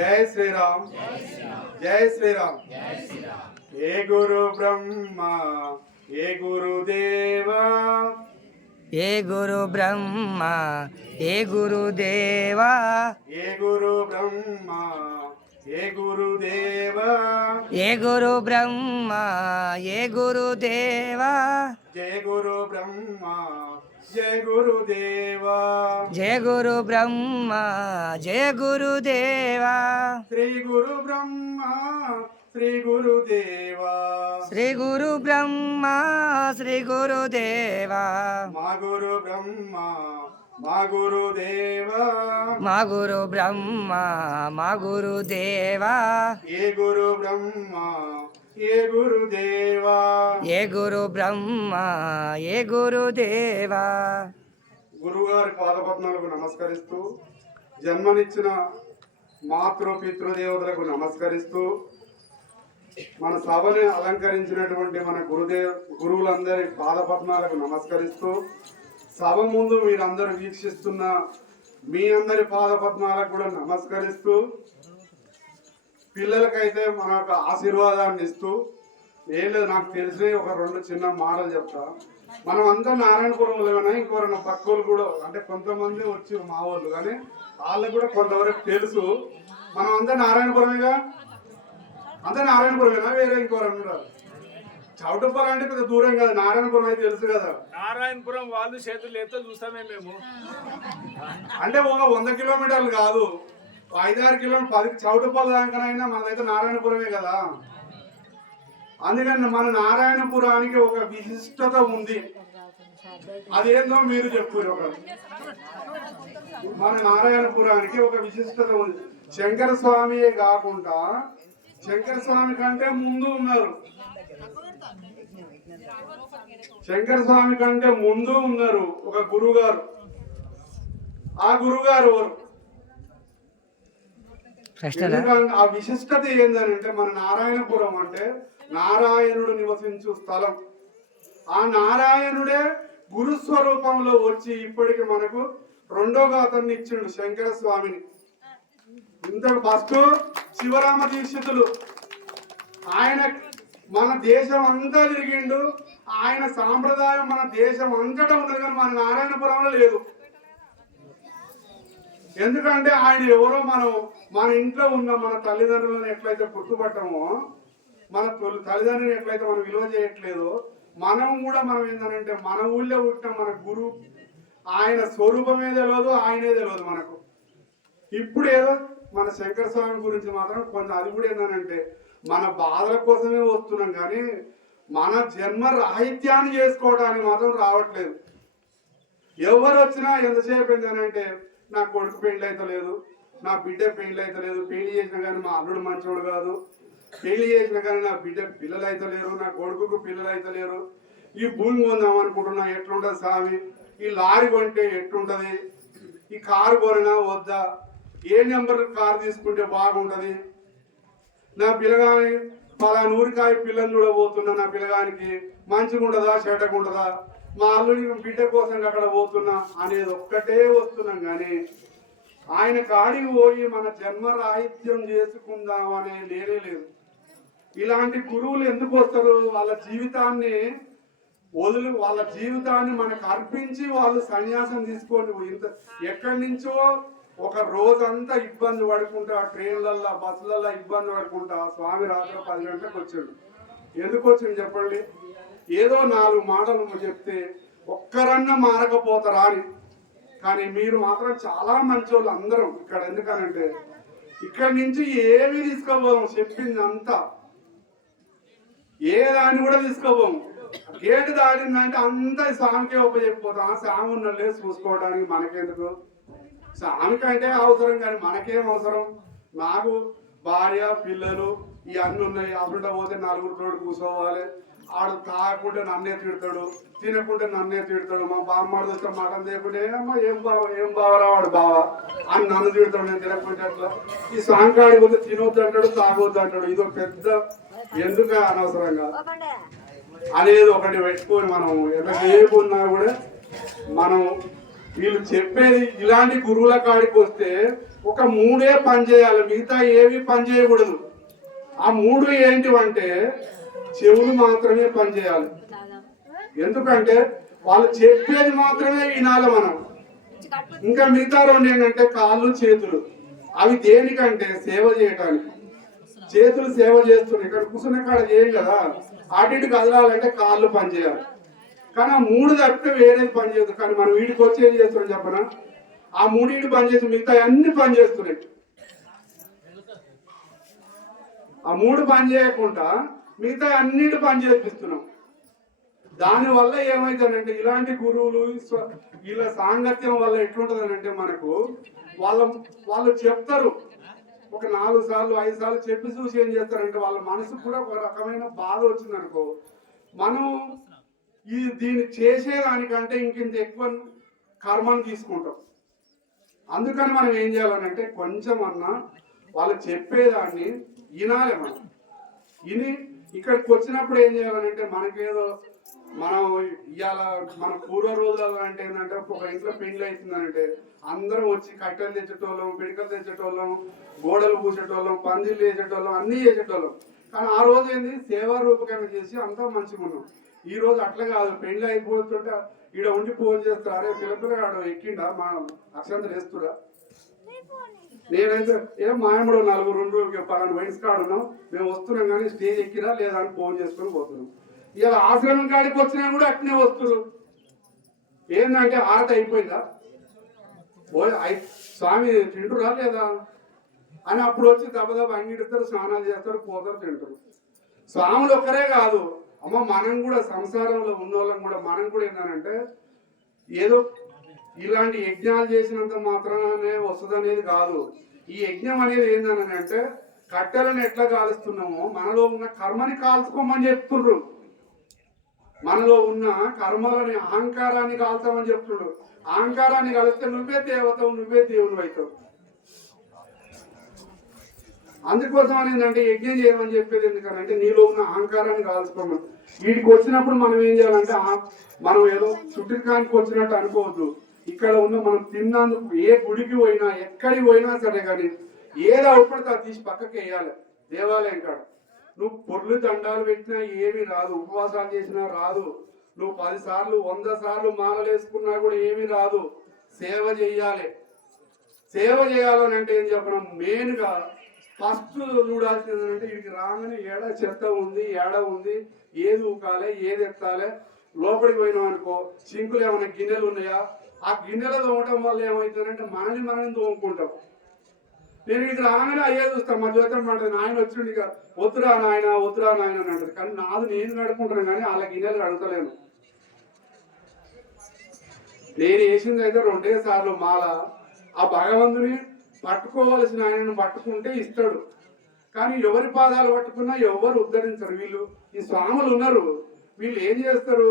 जय श्री राम जय श्री राम। हे गुरु ब्रह्मा हे गुरुदेवा हे गुरु ब्रह्मा हे गुरुदेवा हे गुरु ब्रह्मा हे गुरुदेवा हे गुरु ब्रह्मा हे गुरुदेवा जय गुरु ब्रह्मा जय गुरुदेवा जय गुरु ब्रह्मा जय गुरुदेवा श्री गुरु ब्रह्मा श्री गुरुदेवा श्री गुरु ब्रह्मा श्री गुरुदेवा मा गुरु ब्रह्मा मा गुरुदेवा मा गुरु ब्रह्मा मा गुरुदेवा ये गुरु ब्रह्मा ये गुरुदेवा ये गुरु ब्रह्मा ये गुरुदेवा। గురువుగారి పాదపద్మాలకు నమస్కరిస్తూ జన్మనిచ్చిన మాతృ పితృదేవతలకు నమస్కరిస్తూ మన సభని అలంకరించినటువంటి మన గురువులందరి పాదపద్మాలకు నమస్కరిస్తూ సభ ముందు మీరందరూ వీక్షిస్తున్న మీ అందరి పాదపద్మాలకు కూడా నమస్కరిస్తూ పిల్లలకైతే మన యొక్క ఆశీర్వాదాన్ని ఇస్తూ ఏం లేదు నాకు తెలిసిన ఒక రెండు చిన్న మాటలు చెప్తా. మనం అంతా నారాయణపురంలోనే ఇంకొక పక్కలు కూడా అంటే కొంతమంది వచ్చి మా వాళ్ళు కానీ వాళ్ళకి కూడా కొంతవరకు తెలుసు. మనం అంతా నారాయణపురమేగా, అంతా నారాయణపురమేనా వేరే ఇంకోరన్నా చౌటప్పల్ అంటే పెద్ద దూరం కదా, నారాయణపురం అయితే తెలుసు కదా. నారాయణపురం వాళ్ళు చేతులు ఎత్తో చూస్తామే మేము. అంటే ఒక 100 కిలోమీటర్లు కాదు, 5-6 కిలోమీటర్లు 10 చౌటప్పల్ దానికనైనా మనదైతే నారాయణపురమే కదా. అందుకని మన నారాయణపురానికి ఒక విశిష్టత ఉంది. అదేందో మీరు చెప్పారు. మన నారాయణపురానికి ఒక విశిష్టత ఉంది. శంకర స్వామియే కాకుండా శంకర స్వామి కంటే ముందు ఉన్నారు, శంకర స్వామి కంటే ముందు ఉన్నారు ఒక గురువు గారు. ఆ గురువు గారు ఆ విశిష్టత ఏంటంటే మన నారాయణపురం అంటే నారాయణుడు నివసించు స్థలం. ఆ నారాయణుడే గురుస్వరూపంలో వచ్చి ఇప్పటికి మనకు రెండో గాథని ఇచ్చిండు శంకర స్వామిని. ఇంతకు ఫస్ట్ శివరామ దీక్షితులు, ఆయన మన దేశం అంతా తిరిగిండు. ఆయన సాంప్రదాయం మన దేశం అంతటా ఉన్నది కానీ మన నారాయణపురంలో లేదు. ఎందుకంటే ఆయన ఎవరో మన ఇంట్లో ఉన్న మన తల్లిదండ్రులను ఎట్లయితే గుర్తుపట్టమో, మన తల్లిదండ్రులను ఎట్లయితే మనం విలువ చేయట్లేదో, మనం ఏంటంటే మన ఊళ్ళో పుట్టిన మన గురువు ఆయన స్వరూపమే తెలియదు, ఆయనే తెలియదు మనకు. ఇప్పుడు ఏదో మన శంకర స్వామి గురించి మాత్రం కొంచెం అది కూడా ఏంటంటే మన బాధల కోసమే వస్తున్నాం కానీ మన జన్మ రాహిత్యాన్ని చేసుకోవడానికి మాత్రం రావట్లేదు. ఎవరు వచ్చినా ఎంతసేపు ఏంటంటే నా కొడుకు పెళ్లి అయితే లేదు, నా బిడ్డ పెళ్లి అయితే లేదు, పెళ్లి చేసినా కానీ మా అల్లుడు మంచోడు కాదు, పెళ్లి చేసినా కానీ నా బిడ్డ పిల్లలు అయితే లేరు, నా కొడుకుకు పిల్లలు అయితే లేరు, ఈ భూమి కొందాం అనుకుంటున్నా ఎట్లుంటుంది స్వామి, ఈ లారీ కొంటే ఎట్లుంటది, ఈ కారు కొనినా వద్దా, ఏ నెంబర్ కారు తీసుకుంటే బాగుంటది, నా పిల్లగాని పలానా ఊరికాయ పిల్లని చూడబోతున్నా, నా పిల్లగానికి మంచిగా ఉంటుందా చెడ్డగా ఉంటుందా, మా అల్లుడి బిడ్డ కోసం అక్కడ పోతున్నా అనేది ఒక్కటే వస్తున్నాం కానీ ఆయన కాడికి పోయి మన జన్మ రాహిత్యం చేసుకుందాం అనే లేనే లేదు. ఇలాంటి గురువులు ఎందుకు వస్తారు? వాళ్ళ జీవితాన్ని వాళ్ళ జీవితాన్ని మనకు అర్పించి వాళ్ళు సన్యాసం తీసుకొని ఇంత ఎక్కడి నుంచో ఒక రోజంతా ఇబ్బంది పడుకుంటా, ట్రైన్లల్లో బస్సులల్లో ఇబ్బంది పడుకుంటా స్వామి రాత్రి 10 గంటలకు వచ్చాడు. ఎందుకు వచ్చింది చెప్పండి? ఏదో 4 మాటలు చెప్తే ఒక్కరన్నా మారకపోతారా అని. కానీ మీరు మాత్రం చాలా మంచి వాళ్ళు అందరం ఇక్కడ. ఎందుకనంటే ఇక్కడి నుంచి ఏమీ తీసుకోబోదాం, చెప్పింది అంతా ఏ దాన్ని కూడా తీసుకోబోము. గేటు దాడిందంటే అంతా స్వామికే ఉపయోగపోతాం. ఆ స్వామి ఉన్నలే చూసుకోవడానికి మనకెందుకు, స్వామికంటే అవసరం కానీ మనకేం అవసరం. నాకు భార్య పిల్లలు ఇవన్నీ ఉన్నాయి, అప్పుడు పోతే 4 తోడు కూర్చోవాలి. ఆడు తాగకుంటే నన్నే తిడతాడు, తినకుంటే నన్నే తిడతాడు. మా బామ్మడు వస్తే మటన్ చేయకుంటే ఏం బావరా వాడు బావా అని నన్ను తిడతాడు, నేను తినకుంటే అట్లా. ఈ సాంకాడికి పోతే తినొద్దు అంటాడు, తాగొద్దు అంటాడు. ఇదో పెద్ద ఎందుకు అనవసరంగా అనేది ఒకటి పెట్టుకొని మనం ఎంతసేపు ఉన్నా కూడా మనం వీళ్ళు చెప్పేది ఇలాంటి గురువుల కాడికి వస్తే ఒక మూడే పని చేయాలి, మిగతా ఏవి పని చేయకూడదు. ఆ మూడు ఏంటివంటే చెవులు మాత్రమే పని చేయాలి. ఎందుకంటే వాళ్ళు చెప్పేది మాత్రమే వినాలి మనం. ఇంకా మిగతా రెండు ఏంటంటే కాళ్ళు చేతులు. అవి దేనికంటే సేవ చేయడానికి. చేతులు సేవ చేస్తున్నాయి, ఇక్కడ కూర్చున్న కాడ చేయం కదా, అటు ఇటు కదలాలంటే కాళ్ళు పని చేయాలి. కానీ ఆ మూడు తప్పితే వేరేది పని చేయదు. కానీ మనం వీడికి వచ్చి ఏం చేస్తున్నాం చెప్పనా, ఆ మూడింటి పని చేసి మిగతా అన్ని పని చేస్తున్నాయి. ఆ మూడు పని చేయకుండా మిగతా అన్నిటి పని చేపిస్తున్నాం. దానివల్ల ఏమైతుందంటే ఇలాంటి గురువులు వీళ్ళ సాంగత్యం వల్ల ఎట్లుంటదనంటే మనకు వాళ్ళు చెప్తారు ఒక 4 సార్లు 5 సార్లు చెప్పి చూసి ఏం చేస్తారంటే వాళ్ళ మనసు కూడా ఒక రకమైన బాధ వచ్చిందనుకో, మనం దీన్ని చేసేదానికంటే ఇంకింత ఎక్కువ కర్మను తీసుకుంటాం. అందుకని మనం ఏం చేయాలనంటే కొంచెం అన్నా వాళ్ళు చెప్పేదాన్ని వినాలి. మనం విని ఇక్కడికి వచ్చినప్పుడు ఏం చేయాలనంటే మనకేదో మనం ఇవాళ మన పూర్వ రోజులలో అంటే ఏంటంటే ఒక ఇంట్లో పెళ్లి అవుతుందంటే అందరం వచ్చి కట్టెలు తెచ్చేటోళ్ళం, పిడికలు తెచ్చేటోళ్ళం, గోడలు పూసేటోళ్ళం, పందిళ్ళు వేసేటోళ్ళం, అన్నీ చేసేటోళ్ళం. కానీ ఆ రోజు ఏంది సేవా రూపకంగా చేసి అంతా మంచిగా ఉన్నాం. ఈ రోజు అట్లా కాదు, పెళ్లి అయిపోతుంటే ఈడ ఉండి ఫోన్ చేస్తారు, అరే పిల్లపిల్లగాడు ఎక్కిండా మా అక్షంతలు వేస్తురా. నేనైతే మాయముడు 4 పలానా వైన్స్ కాడు ఉన్నాం, మేము వస్తున్నాం కానీ స్టేజ్ ఎక్కిరా లేదా అని ఫోన్ చేసుకొని పోతున్నాం. ఇలా ఆశ్రమం కాడికి వచ్చినా కూడా అట్నే వస్తున్నారు. ఏంటంటే ఆరత అయిపోయిందా, స్వామి తింటురా లేదా అని అప్పుడు వచ్చి దెబ్బ అంగిడిస్తారు, స్నానాలు చేస్తారు, పోతారు, తింటారు. స్వాములు ఒక్కరే కాదు అమ్మ, మనం కూడా సంసారంలో ఉన్న వాళ్ళం కూడా మనం కూడా ఏంటంటే ఏదో ఇలాంటి యజ్ఞాలు చేసినంత మాత్రమే వస్తుంది అనేది కాదు. ఈ యజ్ఞం అనేది ఏంటంటే కట్టెలను ఎట్లా కాలుస్తున్నామో మనలో ఉన్న కర్మని కాల్చుకోమని చెప్తుండ్రు. మనలో ఉన్న కర్మలని అహంకారాన్ని కాల్చామని చెప్తుండ్రు. అహంకారాన్ని కలిస్తే నువ్వే దేవతవు, నువ్వే దేవుడు అవుతావు. అందుకోసం ఏంటంటే యజ్ఞం చేయమని చెప్పేది ఎందుకనంటే నీలో ఉన్న అహంకారాన్ని కాల్చుకోమని. వీటికి వచ్చినప్పుడు మనం ఏం చేయాలంటే మనం ఏదో చుట్టికానికి వచ్చినట్టు అనుకోవద్దు. ఇక్కడ ఉన్న మనం తిన్నందుకు ఏ గుడికి పోయినా ఎక్కడికి పోయినా సరే కానీ ఏదో అవపడితే అది తీసి పక్కకి వేయాలి. దేవాలయం కాడ నువ్వు పొర్లు దండాలు పెట్టినా ఏమీ రాదు, ఉపవాసాలు చేసినా రాదు, నువ్వు 10 సార్లు 100 సార్లు మాలలు వేసుకున్నా కూడా ఏమీ రాదు. సేవ చెయ్యాలి. సేవ చేయాలని అంటే ఏం చెప్పడం, మెయిన్గా ఫస్ట్ చూడాల్సింది అంటే వీడికి రాగానే ఏడ చెత్త ఉంది, ఏడ ఉంది, ఏది ఊకాలి, ఏది ఎత్తాలి. లోపలికి పోయినాం అనుకో, సింకులు ఏమైనా గిన్నెలు ఉన్నాయా, ఆ గిన్నెలు తోమటం వల్ల ఏమవుతుందంటే మనల్ని తోముకుంటాం. నేను ఇది రాగానే అయ్యే చూస్తాను, మా జ్యోతం అంటది నాయన వచ్చిండి ఇక వద్దురా నాయన వద్దురా నాయన అని అంటది. కానీ నాది నేను కడుక్కుంటాను కానీ వాళ్ళ గిన్నెలు కడుగుతలేను. నేను వేసింది అయితే 2 సార్లు మాల. ఆ భగవంతుని పట్టుకోవలసిన ఆయనను పట్టుకుంటే ఇస్తాడు. కానీ ఎవరి పాదాలు పట్టుకున్నా ఎవరు ఉద్ధరించరు. వీళ్ళు ఈ స్వాములు ఉన్నారు, వీళ్ళు ఏం చేస్తారు,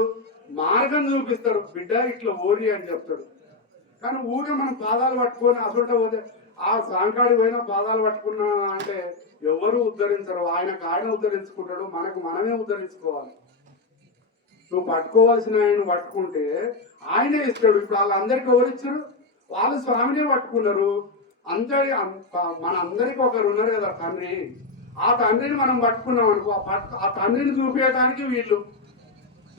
మార్గం చూపిస్తారు. బిడ్డ ఇట్లా ఓడి అని చెప్తాడు. కానీ ఊరికే మనం పాదాలు పట్టుకొని అసలు పోతే ఆ సాంకాడి పోయినా పాదాలు పట్టుకున్నా అంటే ఎవరు ఉద్ధరించరు. ఆయన ఉద్ధరించుకుంటాడు, మనకు మనమే ఉద్ధరించుకోవాలి. నువ్వు పట్టుకోవాల్సిన ఆయన పట్టుకుంటే ఆయనే ఇస్తాడు. ఇప్పుడు వాళ్ళందరికీ ఎవరు ఇచ్చారు, వాళ్ళు స్వామినే పట్టుకున్నారు. మన అందరికి ఒకరు ఉన్నారు కదా తండ్రి, ఆ తండ్రిని మనం పట్టుకున్నాం అనుకో, ఆ తండ్రిని చూపించడానికి వీళ్ళు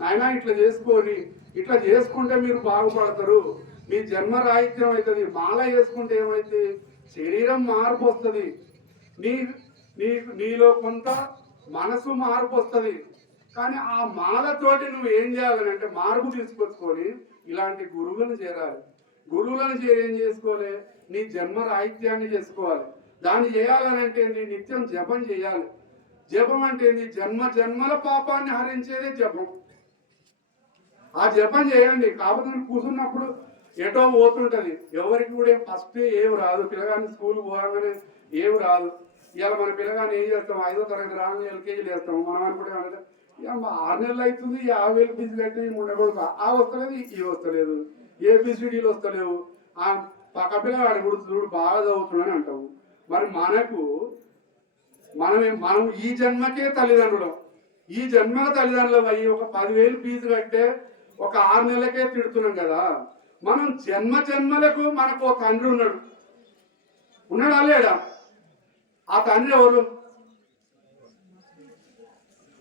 నాయన ఇట్లా చేసుకోని, ఇట్లా చేసుకుంటే మీరు బాగుపడతారు, మీ జన్మ రాహిత్యం అవుతుంది. మాల చేసుకుంటే ఏమైతే శరీరం మార్పు వస్తుంది, నీలో కొంత మనసు మార్పు వస్తుంది. కానీ ఆ మాలతోటి నువ్వు ఏం చేయాలని అంటే మార్పు తీసుకొచ్చుకొని ఇలాంటి గురువులను చేరాలి. గురువులను ఏం చేసుకోవాలి, నీ జన్మ రాహిత్యాన్ని చేసుకోవాలి. దాన్ని చేయాలని అంటే నీ నిత్యం జపం చేయాలి. జపం అంటే నీ జన్మల పాపాన్ని హరించేదే జపం. ఆ జపం చేయండి. కాకపోతే కూర్చున్నప్పుడు ఎటో పోతుంటది, ఎవరికి కూడా ఫస్ట్ ఏమి రాదు. పిల్లగాని స్కూల్ పోగానే ఏమి రాదు. ఇవాళ మన పిల్లగాని ఏం చేస్తాం, 5వ తరగతి రాగానే LKG వేస్తాం. మనం అనుకుంటే 6 నెలలు అవుతుంది, 50,000 ఫీజు కట్టి ఉండకూడదు. ఆ వస్తలేదు, ఈ వస్తలేదు, ABCDలు వస్తలేవు. ఆ పక్క పిల్లగాడి కూడా చూడు బాగా చదువుతున్నాడని అంటాము. మరి మనం ఈ జన్మకే తల్లిదండ్రులం. ఈ జన్మ తల్లిదండ్రులు అయ్యి ఒక 10,000 ఫీజు కట్టే ఒక 6 నెలలకే తిడుతున్నాం కదా. మనం జన్మలకు మనకు ఒక తండ్రి ఉన్నాడు. ఉన్నాడా లేడా? ఆ తండ్రి ఎవరు?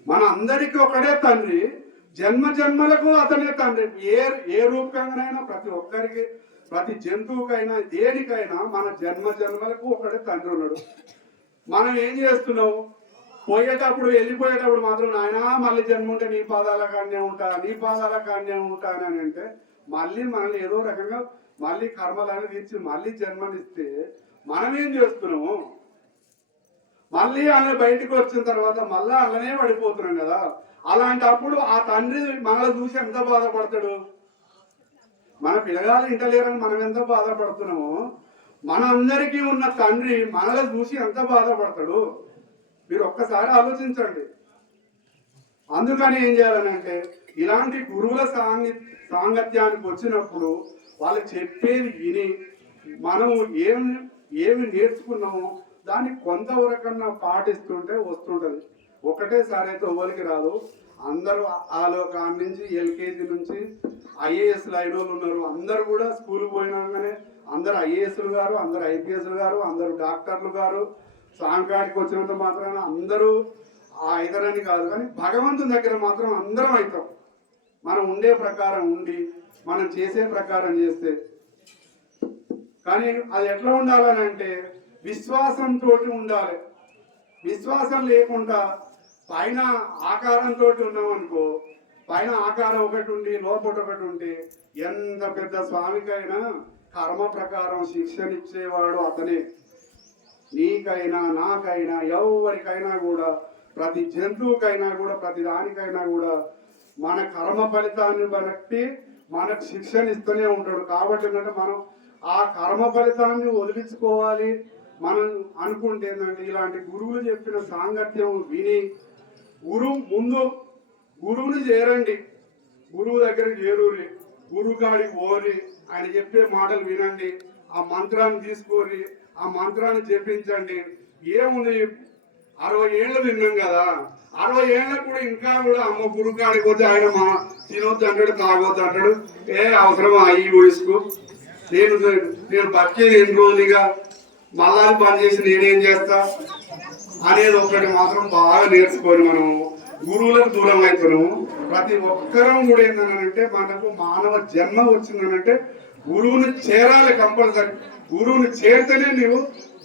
మన అందరికీ ఒకడే తండ్రి, జన్మ జన్మలకు అతనే తండ్రి. ఏ రూపకంగానైనా ప్రతి ఒక్కరికి, ప్రతి జంతువుకైనా దేనికైనా మన జన్మ జన్మలకు ఒకడే తండ్రి ఉన్నాడు. మనం ఏం చేస్తున్నాం? పోయేటప్పుడు వెళ్ళిపోయేటప్పుడు మాత్రం నాయనా మళ్ళీ జన్మ ఉంటే నీ పాదాల కాన్నే ఉంటా, నీ పాదాల కాన్నే ఉంటా అని అంటే మళ్ళీ మనల్ని ఏదో రకంగా మళ్ళీ కర్మలని తీర్చి మళ్ళీ జన్మనిస్తే మనం ఏం చేస్తున్నాము? మళ్ళీ ఆయన బయటకు వచ్చిన తర్వాత మళ్ళీ అలానే పడిపోతున్నాం కదా. అలాంటప్పుడు ఆ తండ్రి మనల్ని చూసి ఎంత బాధపడతాడు? మన పిల్లగాలు ఇంటలేరని మనం ఎంత బాధపడుతున్నామో మన అందరికీ ఉన్న తండ్రి మనల్ని చూసి ఎంత బాధపడతాడు? మీరు ఒక్కసారి ఆలోచించండి. అందుకని ఏం చేయాలనంటే ఇలాంటి గురువుల సాంగత్యానికి వచ్చినప్పుడు వాళ్ళు చెప్పేది విని మనము ఏమి నేర్చుకున్నామో దాన్ని కొంతవరకన్నా పాటిస్తుంటే వస్తుంటది. ఒకటేసారి అయితే ఎవరికి రాదు. అందరూ ఆలోకాన్ని నుంచి ఎల్కేజీ నుంచి ఐఏఎస్ లైన్ వాళ్ళు ఉన్నారు. అందరు కూడా స్కూల్కి పోయినాగానే అందరు ఐఏఎస్లు గారు, అందరు ఐపీఎస్లు గారు, అందరు డాక్టర్లు గారు. సాంకాడికి వచ్చినంత మాత్రాన అందరూ ఆ ఇతరని కాదు, కానీ భగవంతుని దగ్గర మాత్రం అందరం అవుతాం. మనం ఉండే ప్రకారం ఉండి మనం చేసే ప్రకారం చేస్తే. కానీ అది ఎట్లా ఉండాలని అంటే విశ్వాసంతో ఉండాలి. విశ్వాసం లేకుండా పైన ఆకారంతో ఉన్నాం అనుకో, పైన ఆకారం ఒకటి ఉండి లోపల ఒకటి ఉంటే ఎంత పెద్ద స్వామికైనా కర్మ ప్రకారం శిక్షనిచ్చేవాడు అతనే. నీకైనా నాకైనా ఎవరికైనా కూడా, ప్రతి జంతువుకైనా కూడా, ప్రతి దానికైనా కూడా మన కర్మ ఫలితాన్ని బట్టి మనకు శిక్షనిస్తూనే ఉంటాడు. కాబట్టి ఏంటంటే మనం ఆ కర్మ ఫలితాన్ని వదిలించుకోవాలి. మనం అనుకుంటే ఏంటంటే ఇలాంటి గురువులు చెప్పిన సాంగత్యం విని ముందు గురువుని చేరండి, గురువు దగ్గరికి చేరురి, గురువు కాడికి పోరి, ఆయన చెప్పే మాటలు వినండి, ఆ మంత్రాన్ని తీసుకోరి, ఆ మంత్రాన్ని జపించండి. ఏముంది 60 ఏళ్ళు విన్నాం కదా, 60 ఏళ్ళకు కూడా ఇంకా కూడా అమ్మ గురువు కాడికి పోతే ఆయన మా తినొద్దు అంటాడు, తాగొద్దు అంటాడు. అవసరమా ఈ వయసుకు? నేను బతికేది ఎన్ని రోజులుగా మళ్ళా పని చేసి నేనేం చేస్తా అనేది ఒకటి మాత్రం బాగా నేర్చుకొని మనం గురువులకు దూరం అవుతున్నాము. ప్రతి ఒక్కరం కూడా ఏంటంటే మనకు మానవ జన్మ వచ్చిందనంటే గురువుని చేరాలి కంపల్సరీ. గురువుని చేరితేనే నువ్వు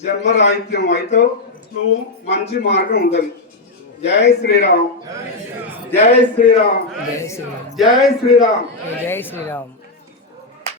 జన్మరాహిత్యం అవుతావు, నువ్వు మంచి మార్గం ఉంటుంది. జై శ్రీరామ్, జై శ్రీరామ్, జై శ్రీరామ్, జై శ్రీరామ్.